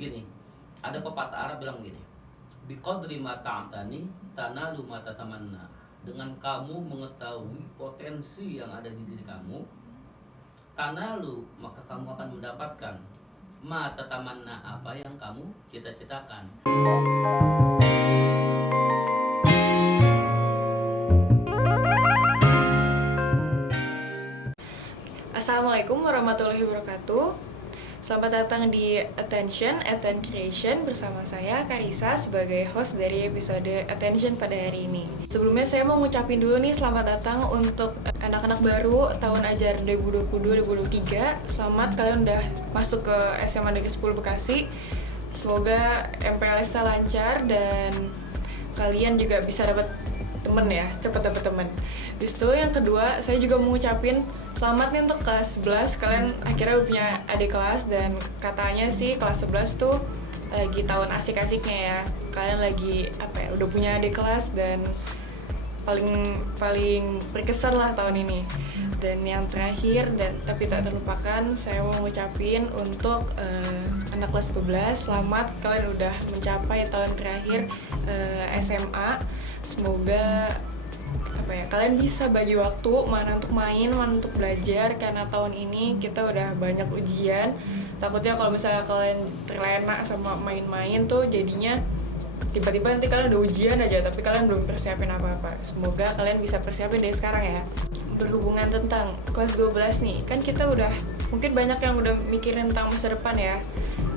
begini, ada pepatah Arab bilang begini, biqadri ma ta'tani tanalu ma tatamanna. Dengan kamu mengetahui potensi yang ada di diri kamu, tanalu, maka kamu akan mendapatkan ma tatamanna, apa yang kamu cita-citakan. Assalamualaikum warahmatullahi wabarakatuh. Selamat datang di Attention Creation bersama saya Karisa sebagai host dari episode Attention pada hari ini. Sebelumnya saya mau ngucapin dulu nih selamat datang untuk anak-anak baru tahun ajaran 2022-2023. Selamat, kalian udah masuk ke SMA Negeri 10 Bekasi. Semoga MPLS-nya lancar dan kalian juga bisa dapat temen ya, cepat dapat temen. Habis itu yang kedua, saya juga mau ngucapin selamat nih untuk kelas 11. Kalian akhirnya udah punya adik kelas dan katanya sih kelas 11 tuh lagi tahun asik-asiknya ya. Kalian lagi udah punya adik kelas dan paling berkesan lah tahun ini. Dan yang terakhir tapi tak terlupakan, saya mau ngucapin untuk anak kelas 12, selamat, kalian udah mencapai tahun terakhir SMA. Semoga kalian bisa bagi waktu mana untuk main, mana untuk belajar, karena tahun ini kita udah banyak ujian. Takutnya kalau misalnya kalian terlena sama main-main tuh jadinya tiba-tiba nanti kalian udah ujian aja tapi kalian belum persiapin apa-apa. Semoga kalian bisa persiapin dari sekarang ya. Berhubungan tentang kelas 12 nih, kan kita udah mungkin banyak yang udah mikirin tentang masa depan ya.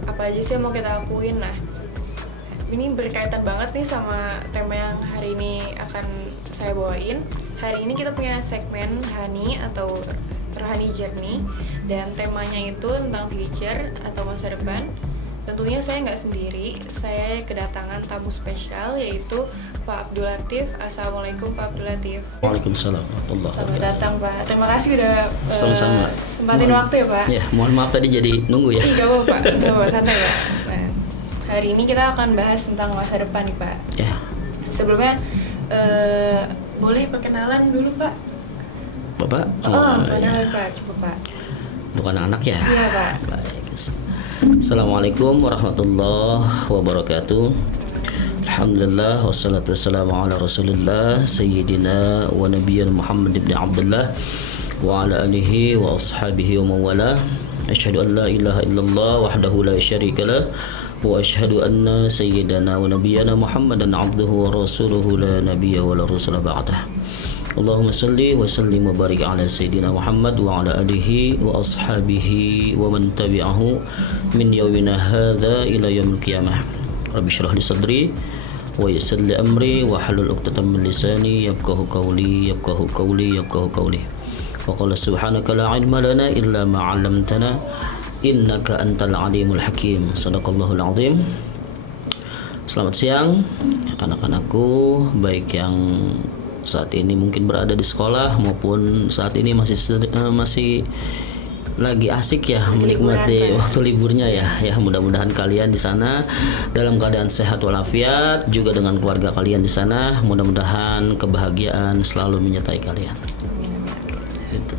Apa aja sih yang mau kita lakuin. Nah, ini berkaitan banget nih sama tema yang hari ini akan saya bawain. Hari ini kita punya segmen Hani atau Rohani Journey, dan temanya itu tentang future atau masa depan. Tentunya saya nggak sendiri, saya kedatangan tamu spesial yaitu Pak Abdul Latif. Assalamualaikum Pak Abdul Latif. Waalaikumsalam warahmatullahi wabarakatuh. Selamat datang Pak. Terima kasih udah sama-sama sempatin waktu ya Pak. Ya, mohon maaf tadi jadi nunggu ya. Iya Pak, nggak apa-apa, santai Pak. Nah, hari ini kita akan bahas tentang masa depan nih Pak. Ya. Sebelumnya boleh perkenalan dulu Pak? Bapak? Perkenalan Pak, coba Pak. Untuk anak-anak ya? Iya Pak. Baik. Assalamualaikum warahmatullahi wabarakatuh. Alhamdulillah wassalatu wassalamu ala rasulillah Sayyidina wa nabiyyina Muhammad ibn Abdullah wa ala alihi wa ashabihi wa mawala. Asyhadu an la ilaha illallah wahdahu la syarika lah wa asyhadu anna sayyidana wa nabiyyana Muhammadan abduhu wa rasuluhu la nabiyya wa la rasula ba'dah. Allahumma salli wa sallim wa barik ala sayyidina Muhammad wa ala alihi wa ashabihi wa man tabi'ahu min yawmina hadha ila yaumil qiyamah. Rabbi shrah li sadri wa yassir li amri wa halul 'uqdatam min lisani yafqahu qawli. Wa qala subhanaka la 'ilma lana illa ma 'allamtana innaka antal alimul hakim. Shadaqallahul 'azim. Selamat siang anak-anakku, baik yang saat ini mungkin berada di sekolah maupun saat ini masih lagi asik ya menikmati waktu liburnya ya. Mudah-mudahan kalian di sana dalam keadaan sehat walafiat, juga dengan keluarga kalian di sana mudah-mudahan kebahagiaan selalu menyertai kalian. Gitu.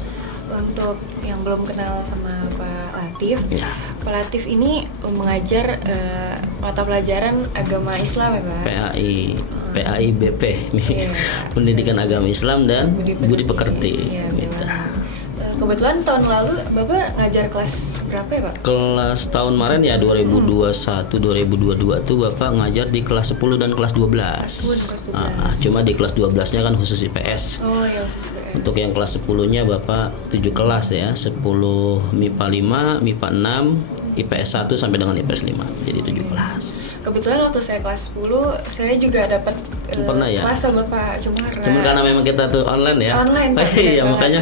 Untuk yang belum kenal sama Pak Latif, Ya. Pak Latif ini mengajar mata pelajaran agama Islam ya Pak? PAI BP nih. Pendidikan Agama Islam dan Budi Pekerti. Iya, Gitu. Kebetulan tahun lalu Bapak ngajar kelas berapa ya Pak? Kelas tahun kemarin ya 2021 2022 tuh Bapak ngajar di kelas 10 dan kelas 12. Cuma di kelas 12-nya kan khusus IPS. Oh iya, khusus IPS. Untuk yang kelas 10-nya Bapak 7 kelas ya, 10 MIPA 5, MIPA 6, IPS 1 sampai dengan IPS 5. Jadi 7 kelas. Kebetulan waktu saya kelas 10 saya juga dapat Pernah ya? kelas sama Bapak, Cuma karena memang kita tuh online ya. Online Pak. Iya, makanya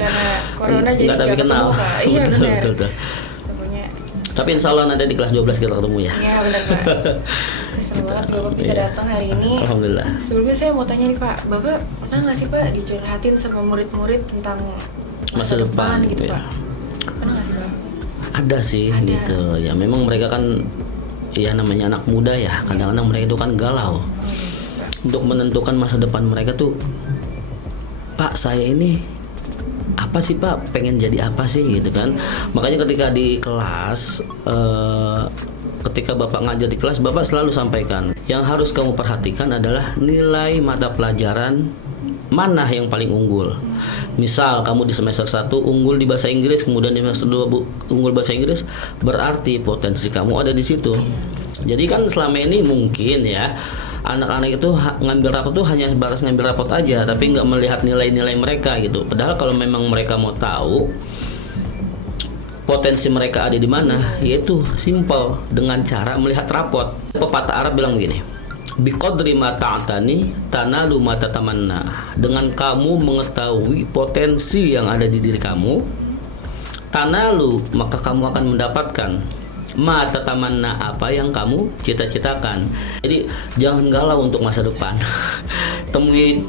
corona jadi nggak tapi kenal. Iya benar. Betul. Ketemunya. Tapi insya Allah nanti di kelas 12 kita ketemu ya. Iya benar Pak. Senang banget Bapak bisa datang hari ini. Alhamdulillah. Sebelumnya saya mau tanya nih Pak, Bapak pernah nggak sih Pak dicurhatin sama murid-murid tentang masa depan gitu ya. Pak? Pernah nggak sih Pak? Ada sih gitu. Ya memang mereka kan ya namanya anak muda ya. Kadang-kadang mereka itu kan galau. Untuk menentukan masa depan mereka tuh, Pak saya ini apa sih Pak, pengen jadi apa sih gitu kan. Makanya ketika di kelas ketika Bapak ngajar di kelas, Bapak selalu sampaikan, yang harus kamu perhatikan adalah nilai mata pelajaran mana yang paling unggul. Misal kamu di semester 1 unggul di bahasa Inggris, kemudian di semester 2 unggul bahasa Inggris, berarti potensi kamu ada di situ. Jadi kan selama ini mungkin ya anak-anak itu ngambil rapot tuh hanya sebatas ngambil rapot aja, tapi nggak melihat nilai-nilai mereka gitu. Padahal kalau memang mereka mau tahu potensi mereka ada di mana, yaitu simple dengan cara melihat rapot. Pepatah Arab bilang begini, biqadri ma ta'tani tanalu ma tatamanna. Dengan kamu mengetahui potensi yang ada di diri kamu, tanalu, maka kamu akan mendapatkan ma tatamanna, apa yang kamu cita-citakan. Jadi jangan galau untuk masa depan. Temukan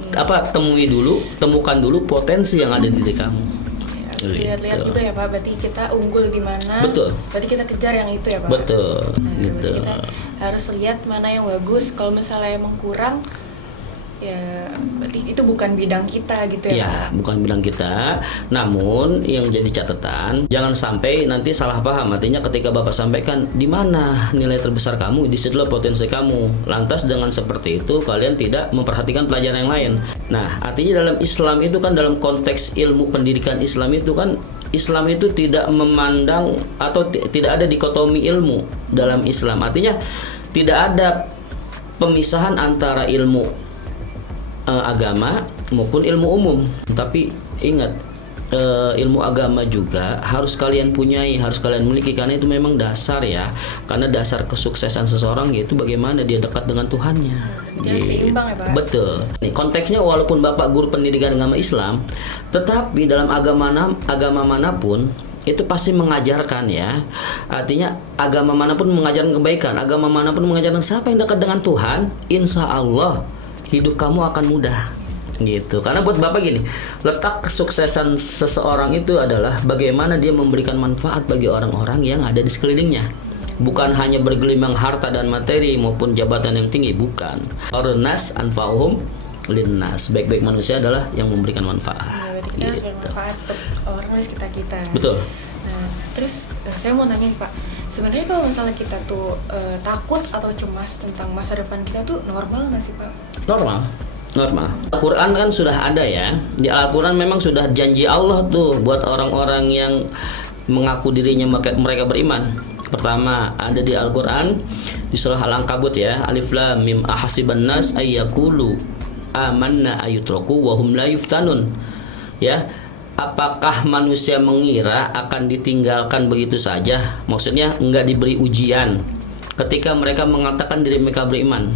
dulu potensi yang ada di diri kamu. Lihat-lihat juga ya Pak, berarti kita unggul di mana. Betul. Berarti kita kejar yang itu ya Pak. Betul. Nah, Gitu. berarti kita harus lihat mana yang bagus. Kalau misalnya emang kurang, ya berarti itu bukan bidang kita gitu ya Pak. Ya, bukan bidang kita. Namun yang jadi catatan, jangan sampai nanti salah paham. Artinya ketika Bapak sampaikan di mana nilai terbesar kamu, di situlah potensi kamu. Lantas dengan seperti itu kalian tidak memperhatikan pelajaran yang lain. Nah, artinya dalam Islam itu kan, dalam konteks ilmu pendidikan Islam itu kan, Islam itu tidak memandang atau tidak ada dikotomi ilmu dalam Islam. Artinya tidak ada pemisahan antara ilmu agama maupun ilmu umum. Tapi ingat, ilmu agama juga harus kalian punyai, harus kalian miliki, karena itu memang dasar ya. Karena dasar kesuksesan seseorang yaitu bagaimana dia dekat dengan Tuhannya. Dia seimbang ya Pak. Betul. Nih, konteksnya walaupun Bapak guru pendidikan agama Islam, tetapi dalam agama manapun itu pasti mengajarkan ya. Artinya agama manapun mengajarkan kebaikan, agama manapun mengajarkan siapa yang dekat dengan Tuhan, insya Allah hidup kamu akan mudah gitu. Karena buat Bapak gini, letak kesuksesan seseorang itu adalah bagaimana dia memberikan manfaat bagi orang-orang yang ada di sekelilingnya. Bukan hanya bergelimang harta dan materi maupun jabatan yang tinggi, bukan. Ornas anfa'uhum linnas. Baik-baik manusia adalah yang memberikan manfaat. Nah, berarti kita harus bermanfaat untuk orang di sekitar kita. Betul. Nah, terus saya mau tanya nih Pak, sebenarnya kalau misalnya kita tuh takut atau cemas tentang masa depan kita tuh normal nggak sih Pak? Normal. Al-Quran kan sudah ada ya. Di Al-Quran memang sudah janji Allah tuh buat orang-orang yang mengaku dirinya mereka beriman. Pertama ada di Al-Quran di surah Al-Ankabut ya, Alif Lam Mim ahasiban nas ayyaqulu amanna ayutraku wa hum la yuftanun. Ya, apakah manusia mengira akan ditinggalkan begitu saja? Maksudnya enggak diberi ujian ketika mereka mengatakan diri mereka beriman.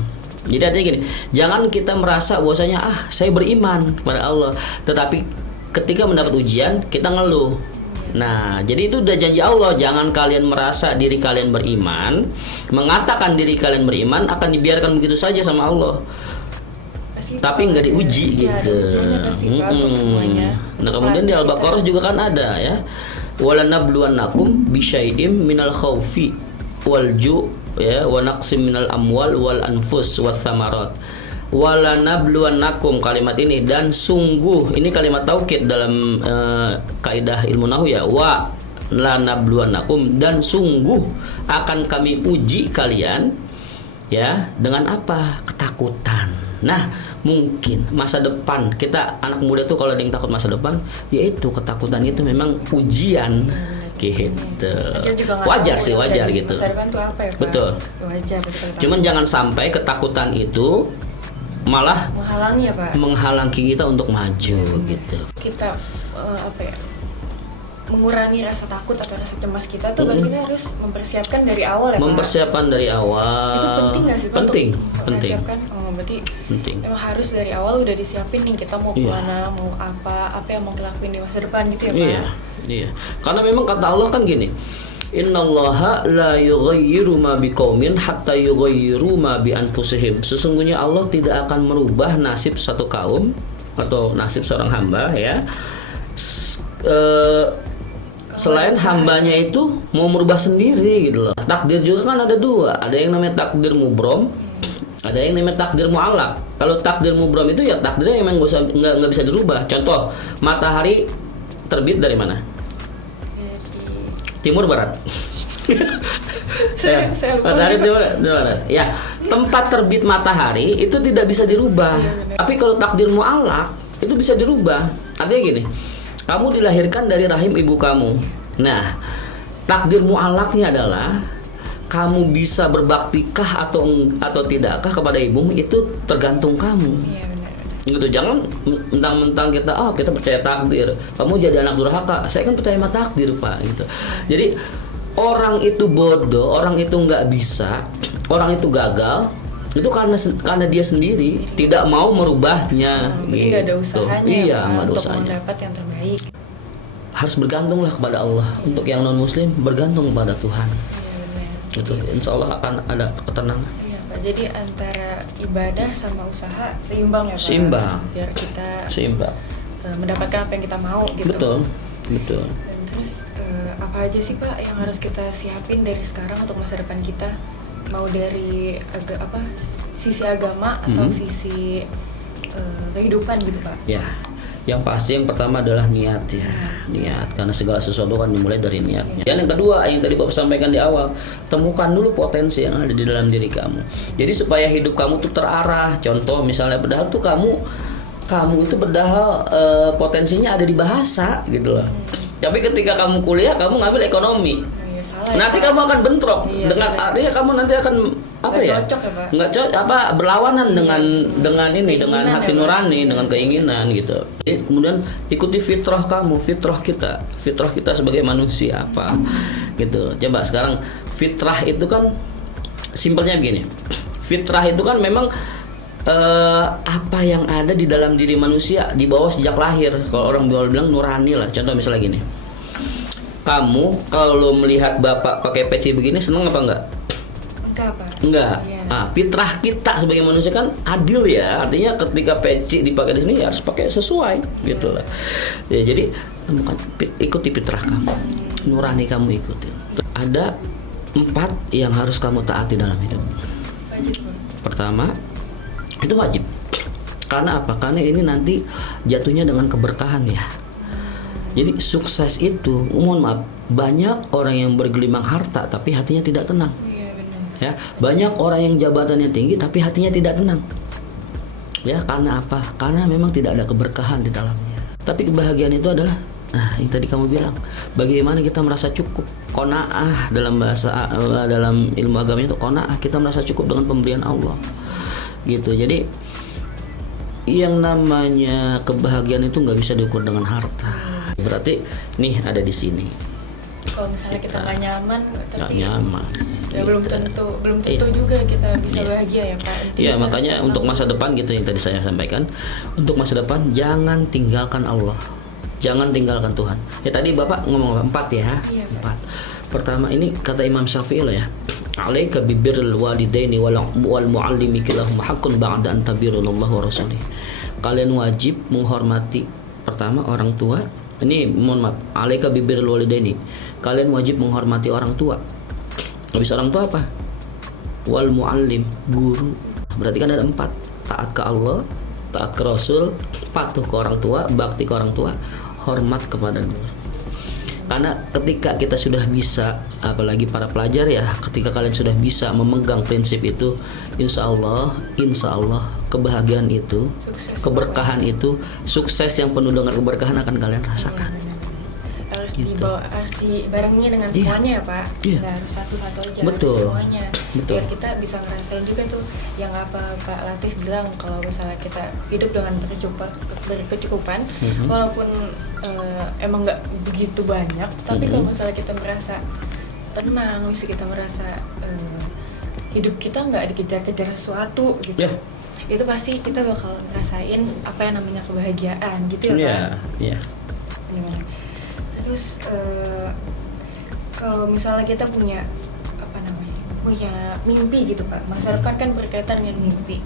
Jadi artinya gini, jangan kita merasa bahwasanya saya beriman kepada Allah, tetapi ketika mendapat ujian kita ngeluh. Nah, jadi itu udah janji Allah, jangan kalian merasa diri kalian beriman, mengatakan diri kalian beriman akan dibiarkan begitu saja sama Allah. Tapi nggak diuji ya, gitu. Nah, kemudian di Al-Baqarah juga kan ada ya, walanabluwannakum bisyai'im minal khaufi wal ju' ya wa naqsim minal amwal wal anfus was samarat. Walanabluwannakum, kalimat ini dan sungguh, ini kalimat taukid dalam kaidah ilmu nahwu ya, wa lanabluwannakum, dan sungguh akan kami uji kalian ya dengan apa? Ketakutan. Nah, mungkin masa depan kita anak muda tuh kalau ada yang takut masa depan, yaitu ketakutan itu memang ujian gitu. Wajar sih, wajar gitu. Masa depan tuh apa ya, Pak? Betul. Wajar. Cuman jangan sampai ketakutan itu malah menghalangi ya Pak? Menghalangi kita untuk maju gitu. Kita mengurangi rasa takut atau rasa cemas kita tuh berarti kita harus mempersiapkan dari awal ya Pak? Mempersiapkan dari awal. Itu penting nggak sih Pak? Penting. Mempersiapkan. Berarti penting. Emang harus dari awal udah disiapin nih kita mau kemana, mau apa yang mau dilakuin di masa depan gitu ya Pak? Iya. Karena memang kata Allah kan gini, Innallaha la yughayyiru ma biqaumin hatta yughayyiru ma bi anfusihim. Sesungguhnya Allah tidak akan merubah nasib satu kaum atau nasib seorang hamba ya. Selain hambanya itu mau merubah sendiri gitu loh. Takdir juga kan ada dua, ada yang namanya takdir mubrom, ada yang namanya takdir mu'allaq. Kalau takdir mubrom itu ya takdirnya emang nggak bisa dirubah. Contoh, matahari terbit dari mana? Timur barat. Saya lupa. Matahari di mana? Ya, tempat terbit matahari itu tidak bisa dirubah. Iya, benar. Tapi kalau takdir mu'allaq itu bisa dirubah. Artinya gini, kamu dilahirkan dari rahim ibu kamu. Nah, takdir mu'allaqnya adalah kamu bisa berbaktikah atau tidakkah kepada ibumu itu tergantung kamu. Iya, benar. Gitu, jangan mentang-mentang kita percaya takdir, kamu jadi anak durhaka. Saya kan percaya sama takdir, Pak, gitu. Jadi orang itu bodoh, orang itu nggak bisa, orang itu gagal, itu karena dia sendiri tidak mau merubahnya. Berarti nggak ada usahanya Iya, Pak, nggak ada untuk usahanya. mendapat yang terbaik. Harus bergantunglah kepada Allah. Untuk yang non Muslim bergantung kepada Tuhan. Iya, benar. Gitu. Insya Allah akan ada ketenangan. Iya Pak, jadi antara ibadah sama usaha seimbang ya Pak. Seimbang. Biar kita Seimbang. mendapatkan apa yang kita mau gitu. Betul. Dan terus apa aja sih Pak yang harus kita siapin dari sekarang untuk masa depan kita? Mau dari sisi agama atau sisi kehidupan gitu Pak? Ya, yang pasti yang pertama adalah niat ya, niat, karena segala sesuatu kan dimulai dari niatnya. Dan yang kedua yang tadi Bapak sampaikan di awal, temukan dulu potensi yang ada di dalam diri kamu. Jadi supaya hidup kamu tuh terarah. Contoh misalnya, padahal tuh kamu itu padahal potensinya ada di bahasa gitu loh. Tapi ketika kamu kuliah, kamu ngambil ekonomi. Iya, salah Nanti ya, kamu akan bentrok Iya, dengan benar. artinya kamu nanti akan Nggak cocok ya, Pak? nggak cocok berlawanan dengan dengan Keinginan hati ya, Pak? nurani, dengan keinginan gitu. Kemudian ikuti fitrah kamu, fitrah kita sebagai manusia apa gitu. Coba sekarang fitrah itu kan simpelnya begini. Fitrah itu kan memang apa yang ada di dalam diri manusia di bawah sejak lahir. Kalau orang bilang nurani lah. Contoh misalnya gini. Kamu kalau melihat bapak pakai peci begini seneng apa enggak? Enggak Pak. Enggak. Iya. Nah, fitrah kita sebagai manusia kan adil ya. Artinya ketika peci dipakai di sini harus pakai sesuai gitu lah. Ya, jadi temukan, ikuti fitrah kamu. Nurani kamu ikuti. Ada 4 yang harus kamu taati dalam hidup. Wajib Pak. Pertama, itu wajib. Karena apa? Karena ini nanti jatuhnya dengan keberkahan ya. Jadi sukses itu, mohon maaf, banyak orang yang bergelimang harta tapi hatinya tidak tenang. Iya benar. Ya, banyak orang yang jabatannya tinggi tapi hatinya tidak tenang. Ya, karena apa? Karena memang tidak ada keberkahan di dalamnya. Tapi kebahagiaan itu adalah, nah, yang tadi kamu bilang, bagaimana kita merasa cukup. Qanaah dalam dalam ilmu agama itu qanaah, kita merasa cukup dengan pemberian Allah. Gitu. Jadi yang namanya kebahagiaan itu nggak bisa diukur dengan harta. Berarti nih ada di sini. Kalau misalnya kita nggak nyaman, Nggak tapi nyaman. ya belum tentu Iya. juga kita bisa Iya. bahagia ya Pak. Intinya Iya, harus makanya tenang. untuk masa depan gitu yang tadi saya sampaikan. Untuk masa depan jangan tinggalkan Allah. Jangan tinggalkan Tuhan. Ya tadi Bapak ngomong 4 ya. Iya, Pak. 4. Pertama ini kata Imam Syafi'i lah ya. Alaika bibirril walidaini wal muallimi kilahum haqqun ba'da an tabirullah wa rasulih. Kalian wajib menghormati pertama orang tua. Ini mohon maaf, alaika bibirril walidaini. Kalian wajib menghormati orang tua. Habis orang tua apa? Wal muallim, guru. Berarti kan ada 4. Taat ke Allah, taat ke Rasul, patuh ke orang tua, bakti ke orang tua, hormat kepada guru. Karena ketika kita sudah bisa, apalagi para pelajar ya, ketika kalian sudah bisa memegang prinsip itu, insya Allah kebahagiaan itu, Sukses. keberkahan itu, sukses yang penuh dengan keberkahan akan kalian Iya, rasakan. benar. Harus Gitu. harus dibarengi dengan Iya. semuanya ya Pak. Iya. Nggak harus satu-satu aja, Betul. harus semuanya. Betul. Biar kita bisa ngerasain juga tuh yang apa Pak Latif bilang, kalau misalnya kita hidup dengan berkecukupan, walaupun emang nggak begitu banyak, tapi kalau misalnya kita merasa tenang, bisa kita merasa hidup kita nggak dikejar-kejar sesuatu gitu. Ya. Itu pasti kita bakal ngerasain apa yang namanya kebahagiaan gitu ya Pak. Iya, iya. Benar. Terus kalau misalnya kita punya punya mimpi gitu Pak, masa depan kan berkaitan dengan mimpi.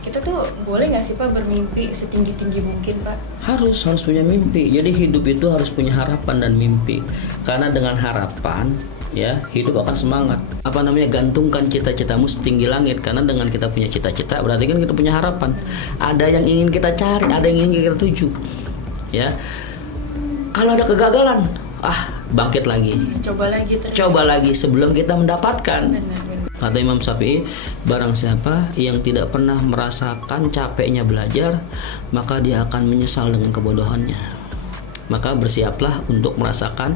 Kita tuh boleh nggak sih Pak bermimpi setinggi-tinggi mungkin Pak? Harus punya mimpi. Jadi hidup itu harus punya harapan dan mimpi. Karena dengan harapan ya hidup akan semangat. Gantungkan cita-citamu setinggi langit. Karena dengan kita punya cita-cita berarti kan kita punya harapan. Ada yang ingin kita cari, ada yang ingin kita tuju. Ya. Kalau ada kegagalan, bangkit lagi. Coba lagi terus. Coba lagi sebelum kita mendapatkan. Benar. Kata Imam Syafi'i, barang siapa yang tidak pernah merasakan capeknya belajar, maka dia akan menyesal dengan kebodohannya. Maka bersiaplah untuk merasakan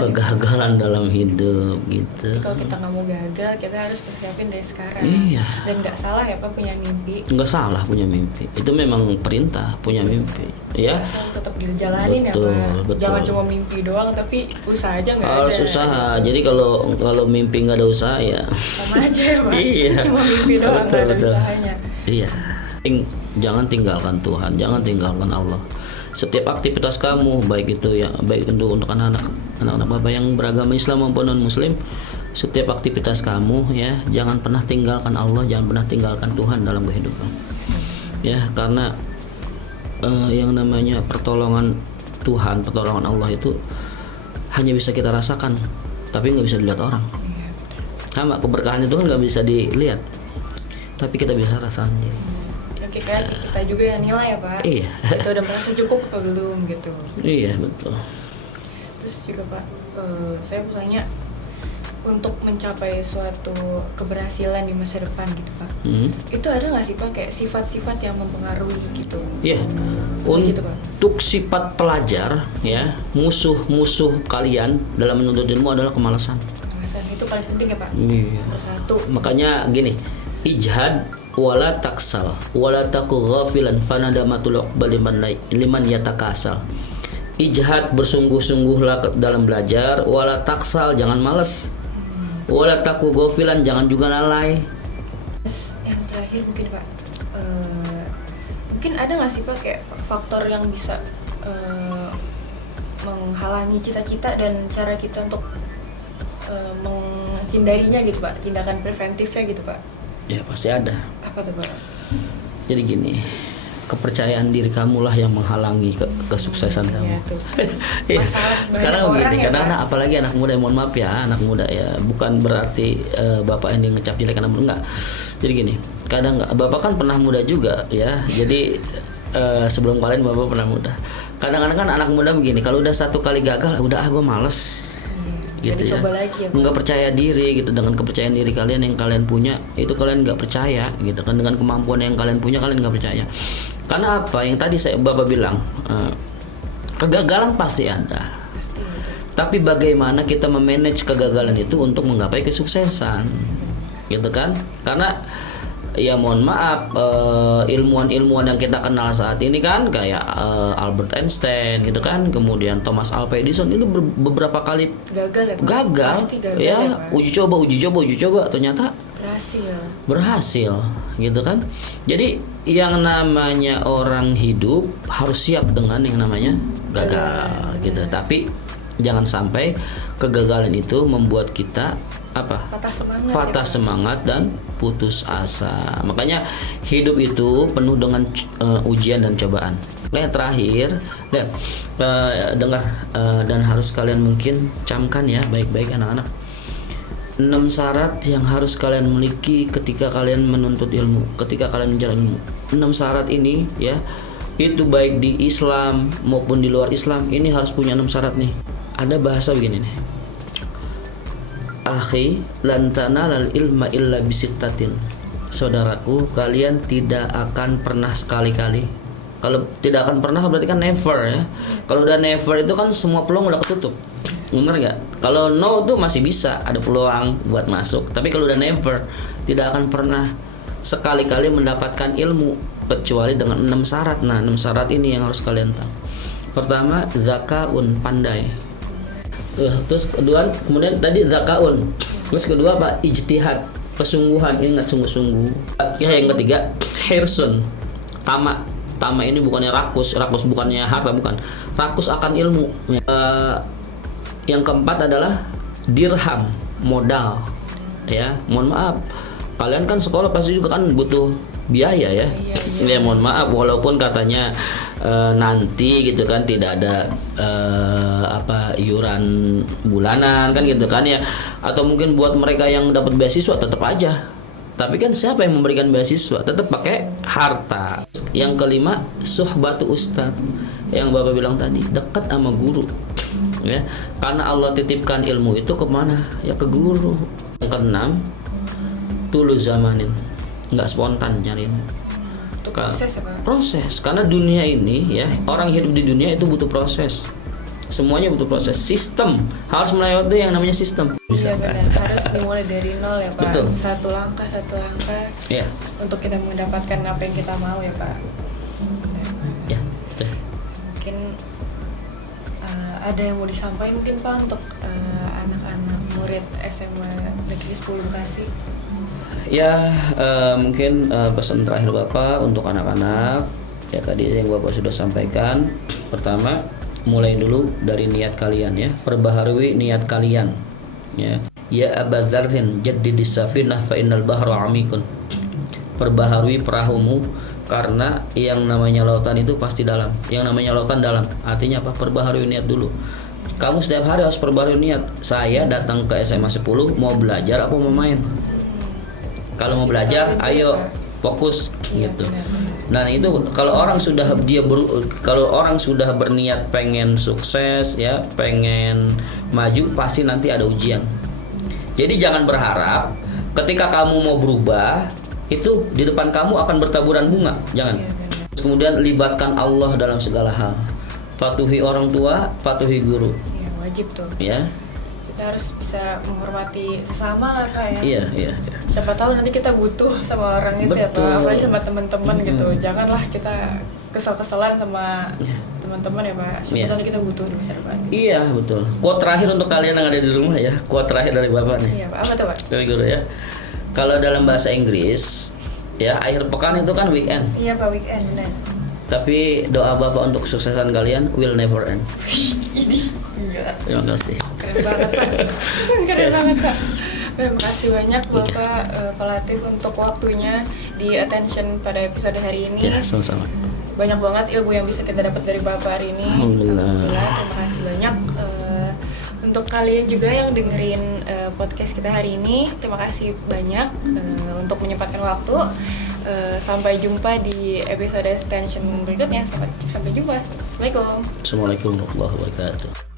kegagalan dalam hidup gitu. Jadi kalau kita nggak mau gagal, kita harus persiapin dari sekarang. Iya. Dan nggak salah ya Pak punya mimpi. Nggak salah punya mimpi, itu memang perintah punya mimpi, ya. Asal tetap dijalanin Betul, ya Pak. betul. Jangan cuma mimpi doang, tapi usaha aja nggak ada. Harus usaha. Jadi kalau mimpi nggak ada usaha ya Sama aja ya Pak. Iya. Cuma mimpi doang nggak ada Betul. usahanya. Iya. Jangan tinggalkan Tuhan, jangan tinggalkan Allah. Setiap aktivitas kamu, baik itu ya, baik untuk anak-anak Bapak yang beragama Islam maupun non Muslim, setiap aktivitas kamu ya, jangan pernah tinggalkan Allah, jangan pernah tinggalkan Tuhan dalam kehidupan. Ya, karena yang namanya pertolongan Tuhan, pertolongan Allah itu hanya bisa kita rasakan, tapi nggak bisa dilihat orang. Sama keberkahan itu kan nggak bisa dilihat, tapi kita bisa rasakan. Kita juga yang nilai ya Pak. Iya. Kita udah merasa cukup apa belum gitu. Iya betul. Terus juga Pak, saya mau tanya, untuk mencapai suatu keberhasilan di masa depan gitu Pak, itu ada nggak sih Pak kayak sifat-sifat yang mempengaruhi gitu? Iya. Gitu, Pak. Untuk sifat pelajar ya, musuh kalian dalam menuntut ilmu adalah kemalasan. Kemalasan itu paling penting ya Pak. Iya. Nomor satu. Makanya gini, ijhad wala taksal wala taku ghafilan fanadamatul uqbal liman yatakasal. Ijhad, bersungguh-sungguhlah dalam belajar, wala taksal, jangan malas, wala taku ghafilan, jangan juga lalai. Terus yang terakhir mungkin Pak, mungkin ada nggak sih Pak kayak faktor yang bisa menghalangi cita-cita dan cara kita untuk menghindarinya gitu Pak, tindakan preventifnya gitu Pak? Ya pasti ada. Apa tuh Pak? Jadi gini, kepercayaan diri kamulah yang menghalangi kesuksesan kamu. Iya tuh. Iya. Masalah Sekarang banyak begini, orang ya, karena Pak. apalagi anak muda, mohon maaf ya, anak muda ya, bukan berarti bapak ini ngecap jelek anak muda, enggak. Jadi gini, kadang bapak kan pernah muda juga ya. Jadi sebelum kalian bapak pernah muda. Kadang-kadang kan anak muda begini, kalau udah satu kali gagal, udah gue males. Gitu Jadi ya, coba lagi ya Pak. nggak percaya diri gitu. Dengan kepercayaan diri kalian yang kalian punya itu kalian nggak percaya gitu kan, dengan kemampuan yang kalian punya kalian nggak percaya. Karena apa yang tadi bapak bilang, kegagalan pasti ada, tapi bagaimana kita memanage kegagalan itu untuk menggapai kesuksesan gitu kan. Karena ya mohon maaf, ilmuwan-ilmuwan yang kita kenal saat ini kan kayak Albert Einstein gitu kan, kemudian Thomas Alva Edison itu beberapa kali Gagal ya Pak? gagal Pasti gagal ya, Pak? uji coba ternyata berhasil gitu kan. Jadi yang namanya orang hidup harus siap dengan yang namanya gagal gitu. Tapi jangan sampai kegagalan itu membuat kita patah semangat dan putus asa. Makanya hidup itu penuh dengan ujian dan cobaan. Yang terakhir, dengar dan harus kalian mungkin camkan ya baik-baik anak-anak. 6 syarat yang harus kalian miliki ketika kalian menuntut ilmu, ketika kalian menjalani ilmu. 6 syarat ini ya, itu baik di Islam maupun di luar Islam, ini harus punya 6 syarat nih. Ada bahasa begini nih. Akhi lan tanalal ilma illa bisittatin. Saudaraku, kalian tidak akan pernah sekali-kali. Kalau tidak akan pernah berarti kan never ya. Kalau udah never itu kan semua peluang udah ketutup. Bener nggak? Kalau no tuh masih bisa ada peluang buat masuk. Tapi kalau udah never, tidak akan pernah sekali-kali mendapatkan ilmu kecuali dengan 6 syarat. Nah, 6 syarat ini yang harus kalian tahu. Pertama, zakaun, pandai. Terus kedua, kemudian tadi zakaun. Terus kedua apa? Ijtihad, kesungguhan, ingat sungguh-sungguh. Ya, yang ketiga, hirsun, tamak. Tamak ini bukannya rakus bukannya harta, bukan. Rakus akan ilmu. Yang keempat adalah dirham, modal. Ya, mohon maaf. Kalian kan sekolah pasti juga kan butuh biaya ya. Ya mohon maaf, walaupun katanya nanti gitu kan tidak ada iuran bulanan kan gitu kan ya, atau mungkin buat mereka yang dapat beasiswa tetap aja. Tapi kan siapa yang memberikan beasiswa? Tetap pakai harta. Yang kelima, suhbatu ustad. Yang Bapak bilang tadi, dekat sama guru. Ya, karena Allah titipkan ilmu itu kemana? Ya ke guru. Yang keenam, tulu zamanin, nggak spontan nyari. Untuk proses ya Pak? Proses, karena dunia ini ya, orang hidup di dunia itu butuh proses. Semuanya butuh proses. Sistem harus melewati yang namanya sistem. Iya benar, harus dimulai dari nol ya Pak. Betul. Satu langkah Ya, untuk kita mendapatkan apa yang kita mau ya Pak. ya, betul. Mungkin ada yang mau disampaikan mungkin Pak untuk anak-anak murid SMA Negeri 10 Bekasi. Ya, mungkin pesan terakhir Bapak untuk anak-anak ya tadi yang Bapak sudah sampaikan. Pertama, mulai dulu dari niat kalian ya, perbaharui niat kalian ya. Ya Abadzarrin jaddidis safinah fa innal bahra amikun. Perbaharui perahumu karena yang namanya lautan itu pasti dalam. Yang namanya lautan dalam. Artinya apa? Perbaharui niat dulu. Kamu setiap hari harus perbaharui niat. Saya datang ke SMA 10 mau belajar apa mau main? Kalau mau belajar, ayo fokus gitu. Nah itu kalau orang sudah kalau orang sudah berniat pengen sukses ya, pengen maju, pasti nanti ada ujian. Jadi jangan berharap ketika kamu mau berubah itu di depan kamu akan bertaburan bunga, jangan. Kemudian libatkan Allah dalam segala hal. Patuhi orang tua, patuhi guru. Iya wajib tuh. Ya. Kita harus bisa menghormati sesama lah Kak ya. Iya. Siapa tahu nanti kita butuh sama orang itu ya Betul. Pak, apalagi sama teman-teman gitu. Janganlah kita kesel-keselan sama teman-teman ya Pak. Siapa tahu nanti kita butuh di masa depan. Iya betul. Quote terakhir untuk kalian yang ada di rumah ya. Quote terakhir dari Bapak nih. Iya Pak, apa tuh Pak? Dari guru ya. Kalau dalam bahasa Inggris ya akhir pekan itu kan weekend. Iya Pak, weekend benar. Tapi doa Bapak untuk kesuksesan kalian will never end. Iya. Terima kasih. Keren banget Pak. Keren banget Pak. Terima kasih banyak Bapak Pak Latif untuk waktunya di attention pada episode hari ini. Ya, sama-sama. Banyak banget ilmu yang bisa kita dapat dari Bapak hari ini. Alhamdulillah. Terima kasih banyak untuk kalian juga yang dengerin podcast kita hari ini. Terima kasih banyak untuk menyempatkan waktu. Sampai jumpa di episode attention berikutnya. Sampai jumpa. Assalamualaikum. Assalamualaikum warahmatullahi wabarakatuh.